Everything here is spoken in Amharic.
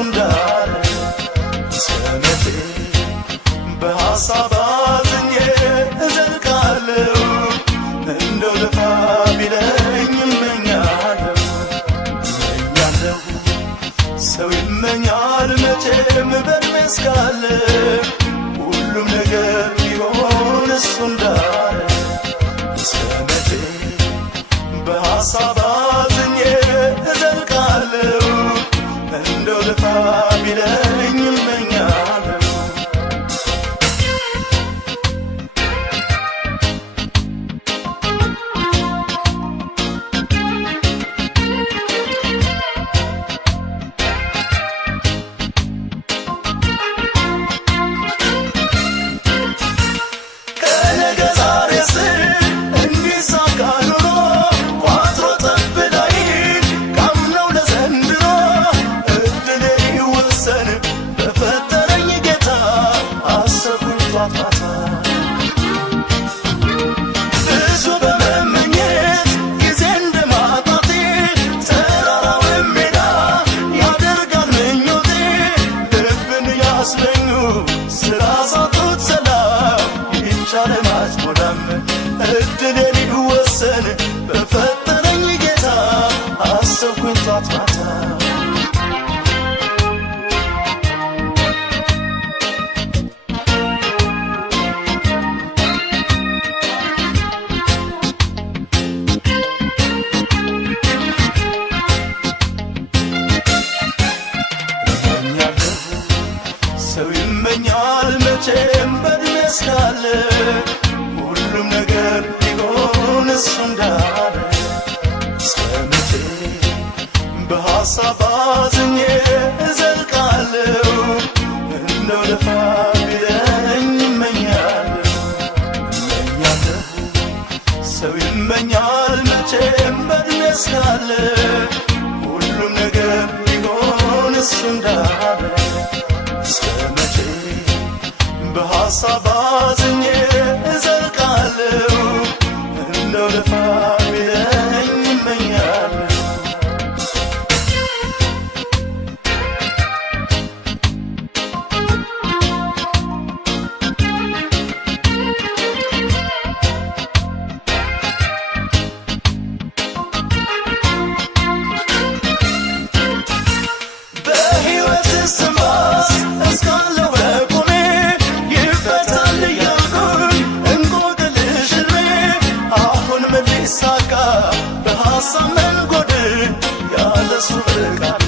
እንዳለ ሰመቴ በሐሳብ አዝኜ እዘልቃለሁ እንደው ልፋ ቢለኝ እመኛለሁ ሰው ይመኛል መቼም በዕድሜ እስካለ ሁሉም ነገር ቢሆን እሱ እንዳለ ሰመቴ በሐሳብ አዝኜ እዘልቃለሁ እንደው ልፋ ቢለኝ እመኛለሁ እድሌን ይወሰን በፈጠረኝ ጌታ አሰብኩኝ ጧት ማታ ሰው ይመኛል መቼም በዕድሜ እስካለ ሁሉም ነገር ቢሆን እሱ እንዳለ ሰመቼ በሐሳብ አዝኜ እዘልቃለሁ እንደው ልፋ ቢለኝ እመኛለሁ ሰው ይመኛል መቼም በዕድሜ እስካለ ሁሉም ነገር ቢሆን እሱ እንዳለ ሰመቼ በሐሳብ አዝኜ እዘልቃለሁ እንደው ልፋ ቢለኝ እመኛለሁ በሕይወት ስንፋስ እስካለሁ በቁሜ ይፈታል እያልኩኝ እንቆቅልሽ ዕድሜ አሁን ምን ሊሳካ በሐሳብ መንጎድ ያለሱ ፍቃድ